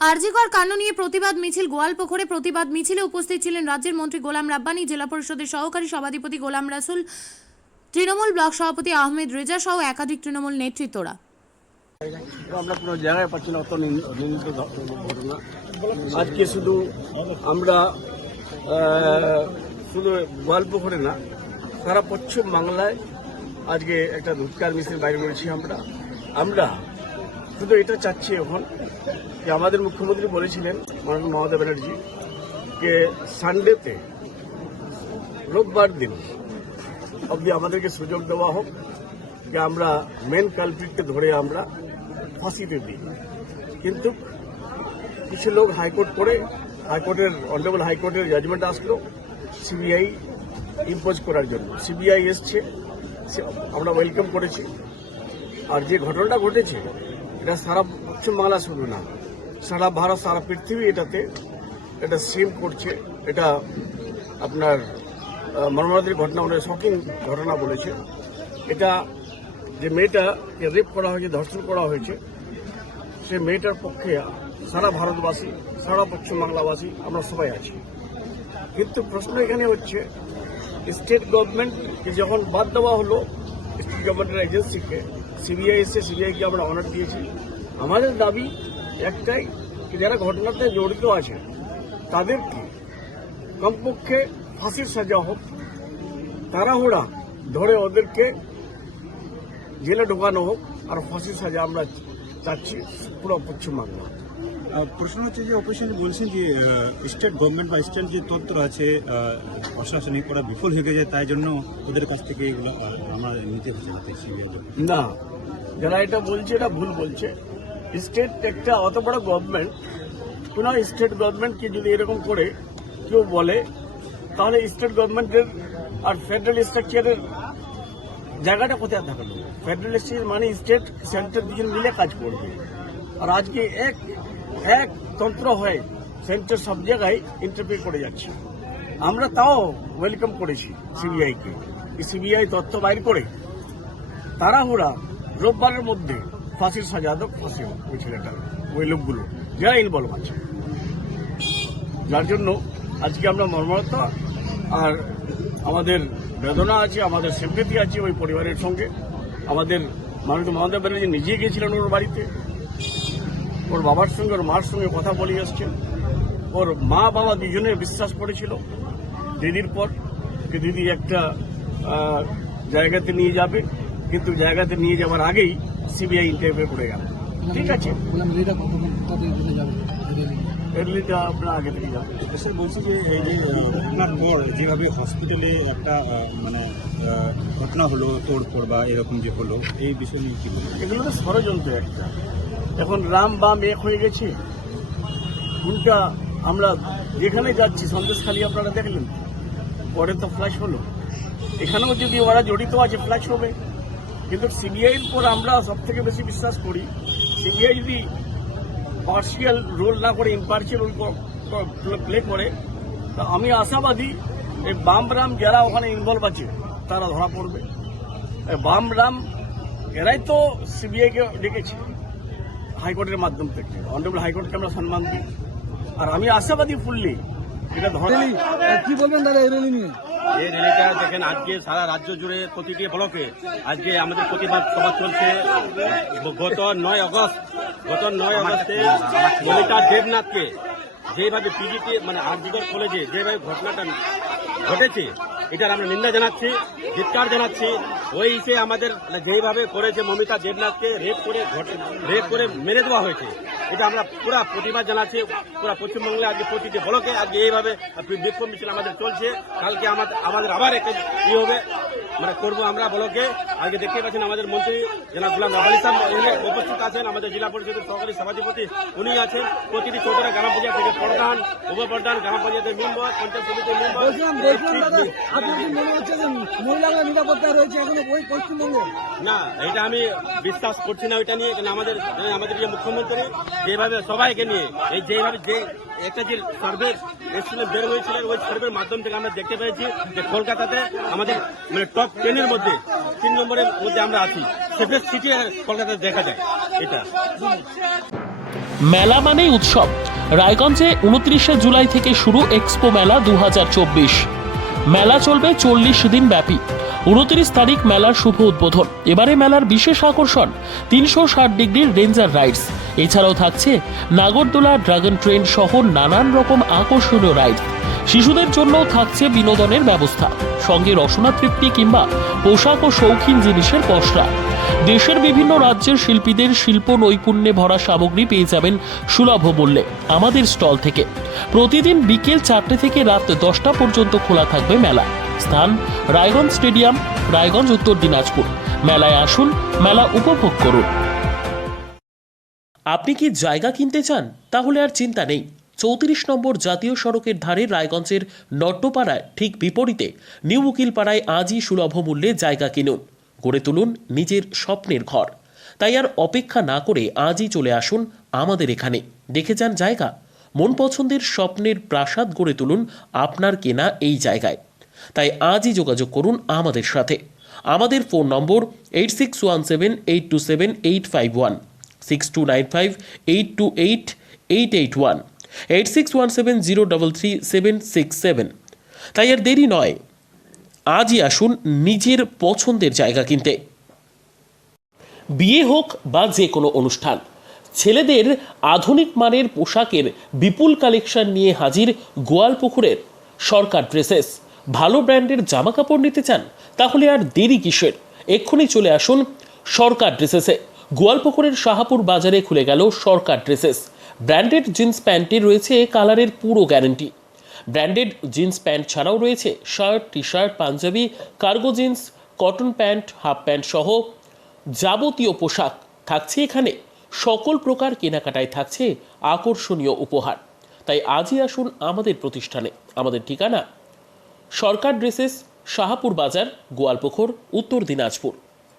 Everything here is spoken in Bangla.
আরজিকর কাণ্ড নিয়ে প্রতিবাদ মিছিল গোয়ালপুকুরে। প্রতিবাদ মিছিলে উপস্থিত ছিলেন রাজ্যের মন্ত্রী গোলাম রাব্বানী, জেলা পরিষদের সহকারী সভাধিপতি গোলাম রাসুল, তৃণমূল ব্লক সভাপতি আহমেদ রেজা সহ একাধিক তৃণমূল নেতৃত্বরা। আমরা কোনো জায়গায় পাচ্ছি না, অত নিন্দিত ঘটনা। আজকে শুধু আমরা শুধু গোয়ালপুকুরে না, সারা পশ্চিম বাংলায় আজকে একটা ধিক্কার মিছিল বাইরে করেছি। আমরা শুধু এটা চাচ্ছি এখন যে আমাদের মুখ্যমন্ত্রী বলেছিলেন মাননীয় মমতা ব্যানার্জি যে সানডেতে রোববার দিন অবধি আমাদেরকে সুযোগ দেওয়া হোক যে আমরা মেন কালপ্রিটকে ধরে আমরা ফাঁসিতে দিই। কিন্তু কিছু লোক হাইকোর্টের অনারেবল হাইকোর্টের জাজমেন্ট আসলো সিবিআই ইম্পোজ করার জন্য। সিবিআই এসছে, আমরা ওয়েলকাম করেছি। আর যে ঘটনাটা ঘটেছে এটা সারা পশ্চিমবাংলা শুধু না, সারা ভারত, সারা পৃথিবী এটা সেম করছে। এটা আপনার মর্মান্তিক ঘটনা, মানে শকিং ঘটনা বলেছে। এটা যে মেয়েটাকে রেপ করা হয়েছে, ধর্ষণ করা হয়েছে, সে মেয়েটার পক্ষে সারা ভারতবাসী, সারা পশ্চিমবাংলাবাসী আমরা সবাই আছি। কিন্তু প্রশ্ন এখানে হচ্ছে স্টেট গভর্নমেন্টকে যখন বাদ দেওয়া হলো, স্টেট গভর্নমেন্টের এজেন্সিকে, সিবিআই এসে সিবিআইকে আমরা অনার দিয়েছি। আমাদের দাবি একটাই, যারা ঘটনাতে জড়িত আছে তাদেরকে কমপক্ষে ফাঁসির সাজা হোক, তাড়াহুড়া ধরে ওদেরকে জেলে ঢোকানো হোক, আর ফাঁসির সাজা আমরা চাচ্ছি পুরো পশ্চিমবাংলা। প্রশ্ন হচ্ছে যে অপোজিশন বলছেন যে স্টেট গভর্নমেন্ট বা স্টেট যে তন্ত্র আছে প্রশাসনিক করা বিফল হয়ে যায়, তাই জন্য ওদের কাছ থেকে এগুলো আমরা নিতে হচ্ছে না। যারা এটা বলছে এটা ভুল বলছে। স্টেট একটা অত বড় গভর্নমেন্ট, কোন স্টেট গভর্নমেন্টকে যদি এরকম করে কেউ বলে, তাহলে স্টেট গভর্নমেন্টের আর ফেডারেল স্ট্রাকচারের জায়গাটা কোথায় থাকলো? ফেডারেল স্ট্রাকচার মানে স্টেট সেন্টার দুজন মিলে কাজ করবে। আর আজকে এক তন্ত্র হয়ে সেন্টার সব জায়গায় ইন্টারফেয়ার করে যাচ্ছে। আমরা তাও ওয়েলকাম করেছি সিবিআইকে। সিবিআই তথ্য বাইর করে তাড়াহুড়া রোববারের মধ্যে ফাঁসির সাজা হোক, ফাঁসি হোক ওই ছেলেটার, ওই লোকগুলো যারা ইনভলভ আছে। যার জন্য আজকে আমরা মর্মাহত, আর আমাদের বেদনা আছে, আমাদের সিম্পেথি আছে ওই পরিবারের সঙ্গে। আমাদের মাননীয় মমতা ব্যানার্জি নিজে গিয়েছিলেন ওর বাড়িতে, ওর বাবার সঙ্গে ওর মার সঙ্গে কথা বলে এসছেন। ওর মা বাবা দুজনে বিশ্বাস করেছিল দিদির পর যে দিদি একটা জায়গাতে নিয়ে যাবে, কিন্তু জায়গাতে নিয়ে যাওয়ার আগেই সিবিআই ইন্টারভিউ করে গেল। ঠিক আছে, এরলিটা আপনার আগে থেকে যাবে। স্যার বলছি যে এই যে ঘটনার পর যেভাবে হসপিটালে একটা মানে ঘটনা হলো, তোড়ফোড় বা এরকম যে হলো, এই বিষয় নিয়ে কি বলবো? এগুলো তো ষড়যন্ত্র একটা। এখন রাম বাম এক হয়ে গেছে। উল্টা আমরা যেখানে যাচ্ছি, সন্দেশখালী আপনারা দেখলেন, পরে তো ফ্ল্যাশ হলো। এখানেও যদি ওরা জড়িত আছে ফ্ল্যাশ হবে। কিন্তু সিবিআইয়ের পর আমরা সব থেকে বেশি বিশ্বাস করি, সিবিআই যদি পার্সিয়াল রোল না করে ইম্পার্সিয়াল রোল প্লে করে, তা আমি আশাবাদী এই বাম রাম যারা ওখানে ইনভলভ আছে তারা ধরা পড়বে। বাম রাম এরাই তো সিবিআইকে ডেকেছে হাইকোর্টের মাধ্যম থেকে। অনারেবল হাইকোর্টকে আমরা সম্মান দিই, আর আমি আশাবাদী ফুললি এটা ধরা। কি বলবেন দাদা এই র্যালি নিয়ে? এই র্যালিটা দেখেন, আজকে সারা রাজ্য জুড়ে প্রতিটি ব্লকে আজকে আমাদের প্রতিবাদ সভা চলছে। গত 9 আগস্টে মমিতা দেবনাথকে যেভাবে পিজিটি মানে আরজিকর কলেজে যেভাবে ঘটনাটা ঘটেছে, এটার আমরা নিন্দা জানাচ্ছি, ধিক্কার জানাচ্ছি। ওই সে আমাদের যেভাবে করেছে মমিতা দেবনাথকে রেপ করে মেরে দেওয়া হয়েছে, এটা আমরা পুরা প্রতিবাদ জানাচ্ছি। পুরা পশ্চিমবঙ্গে আজকে প্রতিটি ব্লকে আজকে এইভাবে বিক্ষোভ মিছিল আমাদের চলছে। কালকে আমাদের আবার একটা হবে, মানে করবো আমরা ব্লকে। আজকে দেখতে পাচ্ছেন আমাদের মন্ত্রী জনাব গোলাম রাব্বানী সাহেব উপস্থিত আছেন, আমাদের জেলা পরিষদের সহকারী সভাধিপতি উনি আছেন, প্রতিটি চৌধুরী গ্রাম পঞ্চায়েত থেকে প্রধান, উপপ্রধান, গ্রাম পঞ্চায়েতের মেম্বার, পঞ্চায়েত সমিতির মেম্বার। মহিলারা নিরাপত্তা রয়েছে এখন ওই পশ্চিমবঙ্গে? না, এটা আমি বিশ্বাস করছি না ওইটা নিয়ে। আমাদের যে মুখ্যমন্ত্রী যেভাবে সবাইকে নিয়ে যেভাবে একটা যে সার্ভে এসেছিলেন বের হয়েছিলেন, ওই সার্ভের মাধ্যম থেকে আমরা দেখতে পেয়েছি যে কলকাতাতে আমাদের মানে টপ 10-এর মধ্যে 3 নম্বরের মধ্যে আমরা আছি। সেফেস্ট সিটি কলকাতাতে দেখা যায় এটা। মেলা মানেই উৎসব। রায়গঞ্জে 29শে জুলাই থেকে শুরু এক্সপো মেলা 2024। মেলা চলবে 40 দিন ব্যাপী। 29 তারিখ মেলার শুভ উদ্বোধন। এবারে মেলার বিশেষ আকর্ষণ 360 ডিগ্রির রেঞ্জার রাইডস। এছাড়াও থাকছে নাগরদোলা, ড্রাগন ট্রেন সহ নানান রকম আকর্ষণীয় রাইড। শিশুদের জন্যও থাকছে বিনোদনের ব্যবস্থা, সঙ্গে রসনা তৃপ্তি কিংবা পোশাক ও শৌখিন জিনিসের পসরা। দেশের বিভিন্ন রাজ্যের শিল্পীদের শিল্প নৈপুণ্যে ভরা সামগ্রী পেয়ে যাবেন সুলভ মূল্যে আমাদের স্টল থেকে। প্রতিদিন বিকেল 4টে থেকে রাত 10টা পর্যন্ত খোলা থাকবে মেলা। স্থান রায়গঞ্জ স্টেডিয়াম, রায়গঞ্জ, উত্তর দিনাজপুর। মেলায় আসুন, মেলা উপভোগ করুন। আপনি কি জায়গা কিনতে চান? তাহলে আর চিন্তা নেই। 34 নম্বর জাতীয় সড়কের ধারে রায়গঞ্জের নট্টপাড়ায় ঠিক বিপরীতে নিউ উকিলপাড়ায় আজই সুলভ মূল্যে জায়গা কিনুন, গড়ে তুলুন নিজের স্বপ্নের ঘর। তাই আর অপেক্ষা না করে আজই চলে আসুন আমাদের এখানে, দেখে যান জায়গা। মন পছন্দের স্বপ্নের প্রাসাদ গড়ে তুলুন আপনার কেনা এই জায়গায়। তাই আজই যোগাযোগ করুন আমাদের সাথে। আমাদের ফোন নম্বর 8617827851, 6295828881, 8617033767। তাই আর দেরি নয়, আজই আসুন নিজের পছন্দের জায়গা কিনতে। বিয়ে হোক বা যে কোনো অনুষ্ঠান, ছেলেদের আধুনিক মানের পোশাকের বিপুল কালেকশন নিয়ে হাজির গোয়ালপুকুরের সরকার ড্রেসেস। ভালো ব্র্যান্ডের জামা কাপড় নিতে চান? তাহলে আর দেরি কিসের? এক্ষুনি চলে আসুন সরকার ড্রেসেসে। গোয়ালপুকুরের শাহাপুর বাজারে খুলে গেল সরকার ড্রেসেস। ব্র্যান্ডেড জিন্স প্যান্টে রয়েছে কালারের পুরো গ্যারান্টি। ব্র্যান্ডেড জিন্স প্যান্ট ছাড়াও রয়েছে শার্ট, টি শার্ট, পাঞ্জাবি, cargo jeans, cotton pant, half pant সহ যাবতীয় পোশাক থাকছে এখানে। সকল প্রকার কেনাকাটায় থাকছে আকর্ষণীয় উপহার। তাই আজই আসুন আমাদের প্রতিষ্ঠানে। আমাদের ঠিকানা সরকার ড্রেসেস, শাহাপুর বাজার, গোয়ালপুকুর, উত্তর দিনাজপুর।